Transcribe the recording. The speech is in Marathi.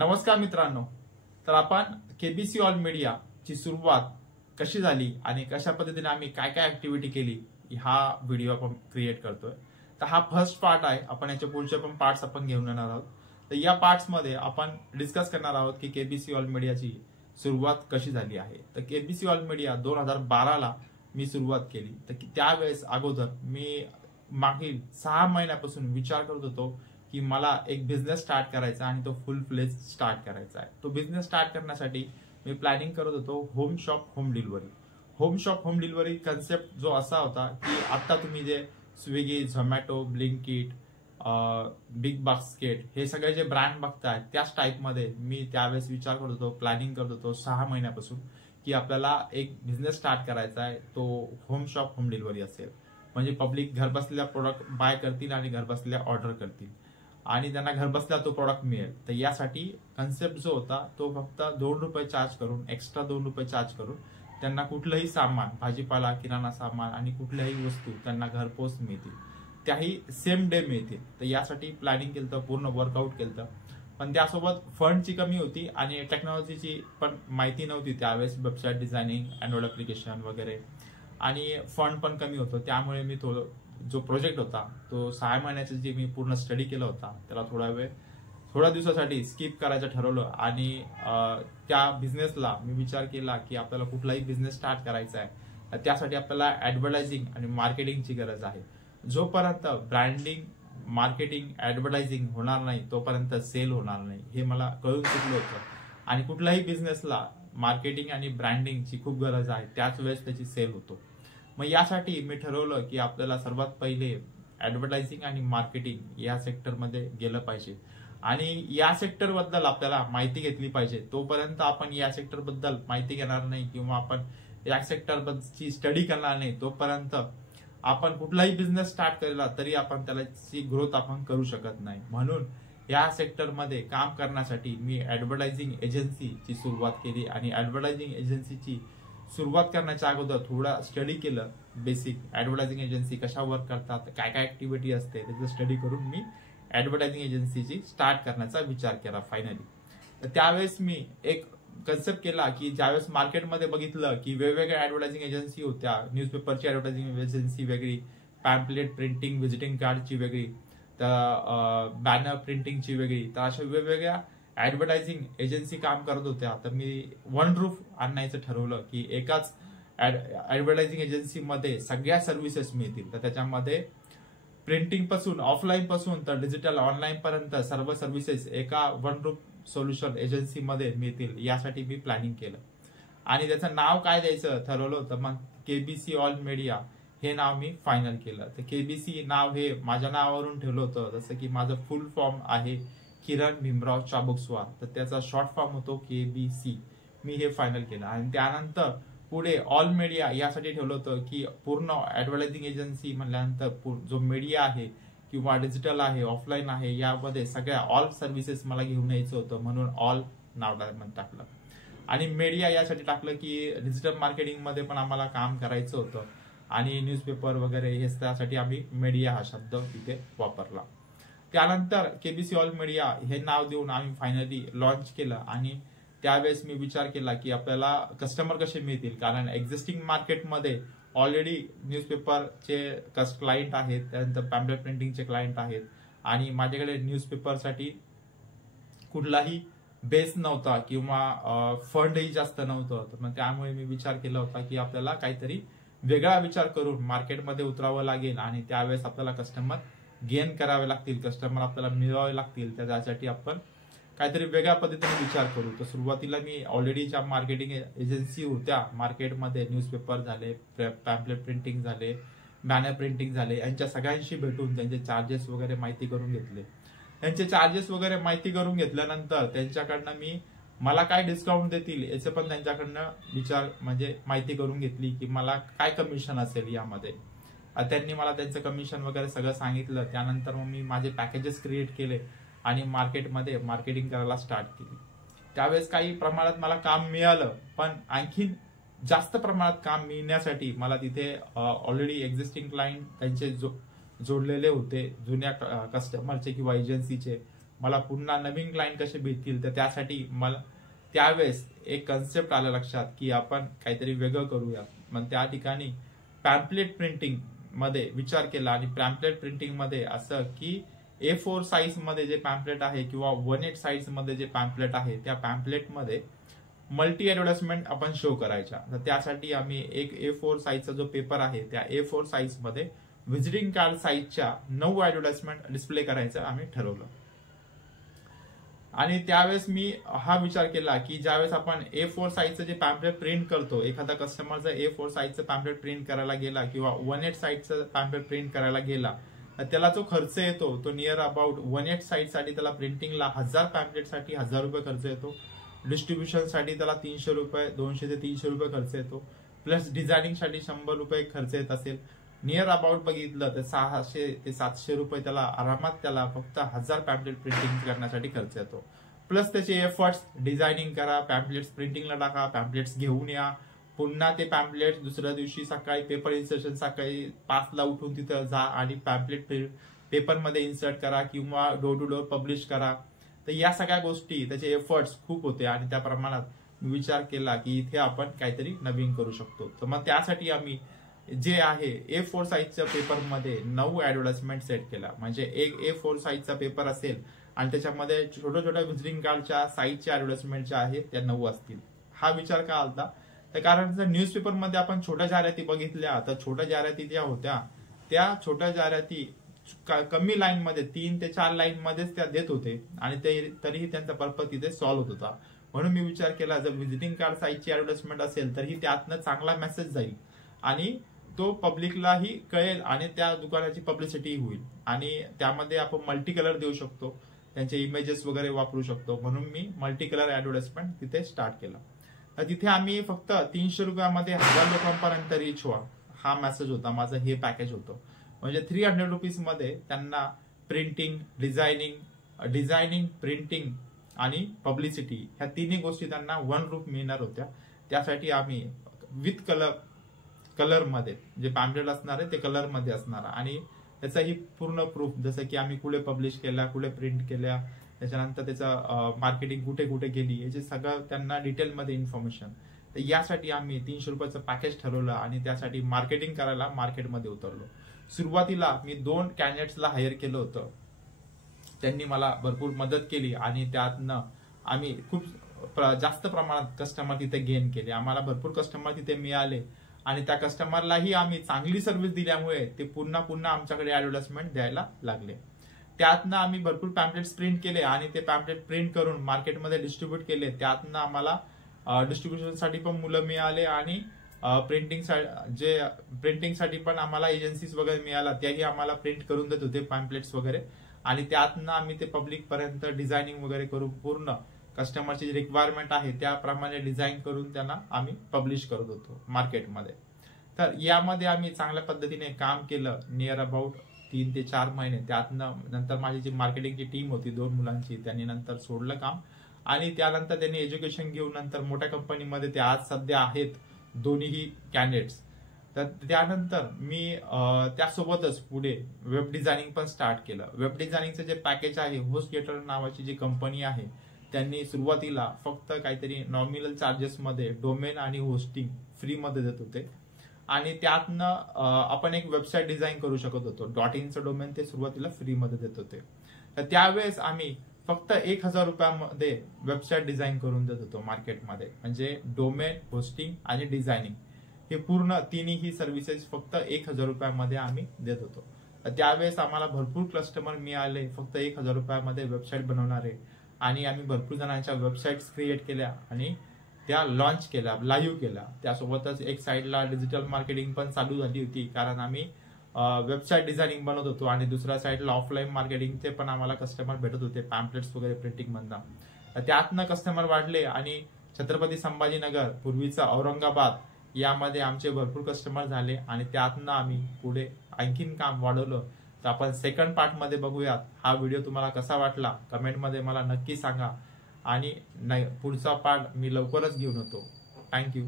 नमस्कार मित्रांनो, तर आपण केबीसी ऑल मीडिया ची सुरुवात कशी झाली आणि कशा पद्धतीने आम्ही काय काय ऍक्टिव्हिटी केली हा व्हिडिओ आपण क्रिएट करतोय. तर हा फर्स्ट पार्ट आहे. आपण याच्या पुढचे पण पार्ट्स आपण घेऊन येणार आहोत. तर या पार्ट्स मध्ये आपण डिस्कस करणार आहोत की केबीसी ऑल मीडियाची सुरुवात कशी झाली आहे. तर केबीसी ऑल मीडिया 2012 ला मी सुरुवात केली. तर त्यावेळेस अगोदर मी मागील 6 महिन्यापासून विचार करत होतो की मला एक बिझनेस स्टार्ट करायचा आणि तो फुल फ्लेज स्टार्ट करायचा आहे. तो बिझनेस स्टार्ट करण्यासाठी मी प्लॅनिंग करत होतो home shop home delivery. Home shop home delivery concept जो असा होता की आता तुम्ही जे Swiggy, Zomato, Blinkit, big basket हे सगळे जे ब्रँड बघताय त्याच टाइप मध्ये मी त्यावेळेस विचार करत होतो, प्लॅनिंग करत होतो 6 महिन्यापासून की आपल्याला एक बिझनेस स्टार्ट करायचा आहे. तो होम शॉप होम डिलिव्हरी असेल. म्हणजे पब्लिक घर बसलेल्या प्रोडक्ट बाय करतील आणि घर बसलेल्या ऑर्डर करतील आणि त्यांना घर बसल्या तो प्रॉडक्ट मिळेल. तर यासाठी कन्सेप्ट जो होता तो फक्त ₹2 चार्ज करून, एक्स्ट्रा ₹2 चार्ज करून त्यांना कुठलंही सामान, भाजीपाला, किराणा सामान आणि कुठल्याही वस्तू त्यांना घरपोच मिळतील, त्याही सेम डे मिळतील. तर यासाठी प्लॅनिंग केलं, पूर्ण वर्कआउट केलं. पण त्यासोबत फंडची कमी होती आणि टेक्नॉलॉजीची पण माहिती नव्हती त्यावेळेस. वेबसाईट डिझायनिंग, अँड्रॉइड ऍप्लिकेशन वगैरे आणि फंड पण कमी होतं. त्यामुळे मी जो प्रोजेक्ट होता तो 6 महिन्याचा जे मी पूर्ण स्टडी केला होता त्याला थोड्या दिवसासाठी स्किप करायचं ठरवलं. आणि त्या बिझनेसला मी विचार केला की आपल्याला कुठलाही बिझनेस स्टार्ट करायचा आहे त्यासाठी आपल्याला ऍडव्हर्टायझिंग आणि मार्केटिंगची गरज आहे. जोपर्यंत ब्रँडिंग, मार्केटिंग, ऍडव्हर्टायझिंग होणार नाही तोपर्यंत सेल होणार नाही हे मला कळून चुकलं होतं. आणि कुठल्याही बिझनेसला मार्केटिंग आणि ब्रँडिंगची खूप गरज आहे, त्याच वेळेस त्याची सेल होतो. मग यासाठी मी ठरवलं की आपल्याला सर्वात पहिले ऍडव्हर्टायझिंग आणि मार्केटिंग या सेक्टरमध्ये गेलं पाहिजे आणि या सेक्टर बद्दल आपल्याला माहिती घेतली पाहिजे. तोपर्यंत आपण या सेक्टर बद्दल माहिती घेणार नाही किंवा आपण या सेक्टर बद्दलची स्टडी करणार नाही तोपर्यंत आपण कुठलाही बिझनेस स्टार्ट केला तरी आपण त्याची ग्रोथ आपण करू शकत नाही. म्हणून या सेक्टरमध्ये काम करण्यासाठी मी ऍडव्हर्टायझिंग एजन्सीची सुरुवात केली आणि ऍडव्हर्टायझिंग एजन्सीची सुरुवात करण्याच्या अगोदर थोडा स्टडी केलं. बेसिक ऍडव्हर्टायझिंग एजन्सी कशा वर्क करतात, काय काय ऍक्टिव्हिटी असते त्याचं स्टडी करून मी ऍडव्हर्टायझिंग एजन्सीची स्टार्ट करण्याचा विचार केला फायनली. तर त्यावेळेस मी एक कन्सेप्ट केला की ज्यावेळेस मार्केटमध्ये बघितलं की वेगवेगळ्या ऍडव्हर्टायझिंग एजन्सी होत्या. न्यूजपेपरची ऍडव्हर्टायझिंग एजन्सी वेगळी, पॅम्पलेट प्रिंटिंग, व्हिजिटिंग कार्डची वेगळी, तर बॅनर प्रिंटिंगची वेगळी. तर अशा वेगवेगळ्या ऍडव्हर्टायझिंग एजन्सी काम करत होत्या. तर मी वन रूफ आणायचं ठरवलं की एकाच ऍडव्हर्टायझिंग एजन्सीमध्ये सगळ्या सर्व्हिसेस मिळतील. तर त्याच्यामध्ये प्रिंटिंग पासून, ऑफलाईन पासून तर डिजिटल ऑनलाईन पर्यंत सर्व सर्व्हिसेस एका वन रूफ सोल्युशन एजन्सीमध्ये मिळतील यासाठी मी प्लॅनिंग केलं. आणि त्याचं नाव काय द्यायचं ठरवलं तर मग केबीसी ऑल मीडिया हे नाव मी फायनल केलं. तर केबीसी नाव हे माझ्या नावावरून ठेवलं होतं. जसं की माझं फुल फॉर्म आहे किरण भीमराव चाबुकस्वार, तर त्याचा शॉर्ट फॉर्म होतो केबीसी. मी हे फायनल केलं आणि त्यानंतर पुढे ऑल मीडिया यासाठी ठेवलं होतं की पूर्ण ऍडव्हर्टायझिंग एजन्सी म्हणल्यानंतर जो मीडिया आहे किंवा डिजिटल आहे, ऑफलाईन आहे, यामध्ये सगळ्या ऑल सर्व्हिसेस मला घेऊन यायचं होतं. म्हणून ऑल नाव टाकलं. आणि मीडिया यासाठी टाकलं की डिजिटल मार्केटिंग मध्ये पण आम्हाला काम करायचं होतं आणि न्यूजपेपर वगैरे हे त्यासाठी आम्ही मीडिया हा शब्द इथे वापरला. त्यानंतर केबीसी ऑल मीडिया हे नाव देऊन आम्ही फायनली लॉन्च केलं. आणि त्यावेळेस मी विचार केला की आपल्याला कस्टमर कसे मिळतील, कारण एक्झिस्टिंग मार्केटमध्ये ऑलरेडी न्यूजपेपरचे क्लायंट आहेत, त्यानंतर पॅम्पलेट प्रिंटिंगचे क्लायंट आहेत आणि माझ्याकडे न्यूजपेपरसाठी कुठलाही बेस नव्हता किंवा फंडही जास्त नव्हतं. तर मग त्यामुळे मी विचार केला होता की आपल्याला काहीतरी वेगळा विचार करून मार्केटमध्ये उतरावं लागेल आणि त्यावेळेस आपल्याला कस्टमर गेन करावे लागतील, कस्टमर आपल्याला मिळवावे लागतील. तर त्यासाठी आपण काहीतरी वेगळ्या पद्धतीने विचार करू. तर सुरुवातीला मी ऑलरेडी ज्या मार्केटिंग एजन्सी होत्या मार्केटमध्ये, न्यूजपेपर झाले, पॅम्पलेट प्रिंटिंग झाले, बॅनर प्रिंटिंग झाले, यांच्या सगळ्यांशी भेटून त्यांचे चार्जेस वगैरे माहिती करून घेतले. त्यांचे चार्जेस वगैरे माहिती करून घेतल्यानंतर त्यांच्याकडनं मला काय डिस्काउंट देतील याचं पण त्यांच्याकडनं माहिती करून घेतली की मला काय कमिशन असेल यामध्ये. त्यांनी मला त्यांचं कमिशन वगैरे सगळं सांगितलं. त्यानंतर मग मी माझे पॅकेजेस क्रिएट केले आणि मार्केटमध्ये मार्केटिंग करायला स्टार्ट केली. त्यावेळेस काही प्रमाणात मला काम मिळालं, पण आणखीन जास्त प्रमाणात काम मिळण्यासाठी मला तिथे ऑलरेडी एक्झिस्टिंग क्लायंट त्यांचे जोडलेले होते जुन्या कस्टमरचे किंवा एजन्सीचे. मला पुन्हा नवीन क्लायंट कसे भेटतील, तर त्यासाठी मला त्यावेळेस एक कन्सेप्ट आलं लक्षात की आपण काहीतरी वेगळं करूया. मग त्या ठिकाणी पॅम्पलेट प्रिंटिंग मध्ये विचार केला आणि पॅम्पलेट प्रिंटिंग मध्ये असं की A4 साईज मध्ये जे पॅम्पलेट आहे किंवा 1/8 साईज मध्ये जे पॅम्पलेट आहे त्या पॅम्पलेट मध्ये मल्टी ऍडव्हर्टाइजमेंट आपण शो करायच्या. तर त्यासाठी आम्ही एक A4 साईजचा जो पेपर आहे त्या A4 साईज मध्ये व्हिजिटिंग कार्ड साईजच्या 9 ऍडव्हर्टाइजमेंट डिस्प्ले करायचं आम्ही ठरवलं. आणि त्यावेळेस मी हा विचार केला की ज्यावेळेस आपण A4 साईजचं जे पॅम्पलेट प्रिंट करतो, एखादा कस्टमर जर A4 साईजचं पॅम्पलेट प्रिंट करायला गेला किंवा 1/8 साईजचं पॅम्पलेट प्रिंट करायला गेला, तर त्याला जो खर्च येतो तो नियर अबाउट 1/8 साईजसाठी त्याला प्रिंटिंगला 1000 पॅम्पलेटसाठी 1000 रुपये खर्च येतो. डिस्ट्रीब्युशनसाठी त्याला 300 रुपये, 200 ते 300 रुपये खर्च येतो. प्लस डिझायनिंगसाठी 100 रुपये खर्च येत असेल. नियर अबाउट बघितलं तर 600 ते 700 रुपये त्याला आरामात त्याला फक्त 1000 पॅम्पलेट प्रिंटिंग करण्यासाठी खर्च येतो. प्लस त्याचे एफर्ट्स, डिझायनिंग करा, पॅम्पलेट्स प्रिंटिंगला टाका, पॅम्पलेट्स घेऊन या, पुन्हा ते पॅम्पलेट्स दुसऱ्या दिवशी सकाळी पेपर इन्सर्शन सकाळी 5ला उठून तिथं जा आणि पॅम्पलेट पेपरमध्ये इन्सर्ट करा किंवा डोर टू डोर पब्लिश करा. तर या सगळ्या गोष्टी त्याचे एफर्ट्स खूप होते आणि त्या प्रमाणात मी विचार केला की इथे आपण काहीतरी नवीन करू शकतो. तर मग त्यासाठी आम्ही जे आहे A4 साईजच्या पेपरमध्ये 9 ऍडव्हर्टाइजमेंट सेट केला. म्हणजे एक A4 साईजचा पेपर असेल आणि त्याच्यामध्ये छोट्या छोट्या व्हिजिटिंग कार्डच्या साईजच्या ऍडव्हर्टाइजमेंट आहेत त्या 9 असतील. हा विचार का आलता, तर कारण जर न्यूजपेपरमध्ये आपण छोट्या जाहिराती बघितल्या तर छोट्या जाहिराती ज्या होत्या त्या छोट्या जाहिराती कमी लाईन मध्ये 3 ते 4 लाईन मध्येच त्या देत होते आणि तरीही त्यांचा पर्पज तिथे सॉल्व्ह होत होता. म्हणून मी विचार केला जर व्हिजिटिंग कार्ड साईजची ऍडव्हर्टाइजमेंट असेल तर ही त्यातनं चांगला मेसेज जाईल आणि तो पब्लिकलाही कळेल आणि त्या दुकानाची पब्लिसिटी होईल. आणि त्यामध्ये आपण मल्टी कलर देऊ शकतो, त्यांचे इमेजेस वगैरे वापरू शकतो. म्हणून मी मल्टी कलर ऍडव्हर्टाइजमेंट तिथे स्टार्ट केला. तर तिथे आम्ही फक्त 300 रुपयामध्ये 1000 लोकांपर्यंत रीच व्हा हा मेसेज होता. माझं हे पॅकेज होतं. म्हणजे 300 रुपीज मध्ये त्यांना प्रिंटिंग, डिझायनिंग, प्रिंटिंग आणि पब्लिसिटी ह्या तिन्ही गोष्टी त्यांना वन रूप मिळणार होत्या. त्यासाठी आम्ही विथ कलर मध्ये जे पॅम्पलेट असणार आहे ते कलर मध्ये असणार आणि त्याचाही पूर्ण प्रूफ, जसं की आम्ही कुठे पब्लिश केल्या, कुठे प्रिंट केल्या, त्याच्यानंतर त्याचं मार्केटिंग कुठे कुठे केली याचे सगळं त्यांना डिटेलमध्ये इन्फॉर्मेशन. तर यासाठी आम्ही 300 रुपयाचं पॅकेज ठरवलं आणि त्यासाठी मार्केटिंग करायला मार्केटमध्ये उतरलो. सुरुवातीला मी 2 कॅन्डिडेट्सला हायर केलं होतं. त्यांनी मला भरपूर मदत केली आणि त्यातनं आम्ही खूप जास्त प्रमाणात कस्टमर तिथे गेन केले. आम्हाला भरपूर कस्टमर तिथे मिळाले आणि त्या कस्टमरलाही आम्ही चांगली सर्व्हिस दिल्यामुळे ते पुन्हा पुन्हा आमच्याकडे ऍडव्हर्टाइजमेंट द्यायला लागले. त्यातनं आम्ही भरपूर पॅम्पलेट्स प्रिंट केले आणि ते पॅम्पलेट प्रिंट करून मार्केटमध्ये डिस्ट्रीब्यूट केले. त्यातनं आम्हाला डिस्ट्रीब्युशनसाठी पण मुलं मिळाले आणि प्रिंटिंगसाठी पण आम्हाला एजन्सीज वगैरे मिळाला, त्याही आम्हाला प्रिंट करून देत होते पॅम्पलेट्स वगैरे. आणि त्यातनं आम्ही ते पब्लिक पर्यंत डिझायनिंग वगैरे करून पूर्ण कस्टमरची रिक्वायरमेंट आहे त्याप्रमाणे डिझाईन करून त्यांना आम्ही पब्लिश करत होतो मार्केटमध्ये. तर यामध्ये आम्ही चांगल्या पद्धतीने काम केलं नियर अबाउट 3 ते 4 महिने. त्यातनं नंतर माझी जी मार्केटिंगची टीम होती 2 मुलांची, त्यांनी नंतर सोडलं काम आणि त्यानंतर त्यांनी एज्युकेशन घेऊन नंतर मोठ्या कंपनीमध्ये ते आज सध्या आहेत दोन्हीही कॅन्डिडेट्स. तर त्यानंतर मी त्यासोबतच पुढे वेब डिझायनिंग पण स्टार्ट केलं. वेब डिझायनिंगचं जे पॅकेज आहे, होस्टगेटर नावाची जी कंपनी आहे त्यांनी सुरुवातीला फक्त काहीतरी नॉमिनल चार्जेस मध्ये डोमेन आणि होस्टिंग फ्री मध्ये देत होते आणि त्यातनं आपण एक वेबसाईट डिझाईन करू शकत होतो. .inचं डोमेन ते सुरुवातीला फ्री मध्ये देत होते. तर त्यावेळेस आम्ही फक्त 1000 रुपयामध्ये वेबसाईट डिझाईन करून देत होतो मार्केटमध्ये. म्हणजे डोमेन, होस्टिंग आणि डिझायनिंग हे पूर्ण तिन्ही सर्व्हिसेस फक्त 1000 रुपयामध्ये आम्ही देत होतो. त्यावेळेस आम्हाला भरपूर कस्टमर मिळाले फक्त 1000 रुपयामध्ये वेबसाईट बनवणारे आणि आम्ही भरपूर जणांच्या वेबसाईट्स क्रिएट केल्या आणि त्या लॉन्च केल्या, लाईव्ह केल्या. त्यासोबतच एक साईडला डिजिटल मार्केटिंग पण चालू झाली होती कारण आम्ही वेबसाईट डिझायनिंग बनवत होतो आणि दुसऱ्या साईडला ऑफलाईन मार्केटिंगचे पण आम्हाला कस्टमर भेटत होते पॅम्पलेट्स वगैरे प्रिंटिंग मधनं. त्यातनं कस्टमर वाढले आणि छत्रपती संभाजीनगर, पूर्वीचा औरंगाबाद यामध्ये आमचे भरपूर कस्टमर झाले आणि त्यातनं आम्ही पुढे आणखीन काम वाढवलं. तर आपण सेकंड पार्ट मध्ये बघूयात. हा व्हिडिओ तुम्हाला कसा वाटला कमेंटमध्ये मला नक्की सांगा आणि पुढचा पार्ट मी लवकरच घेऊन येतो. थँक्यू.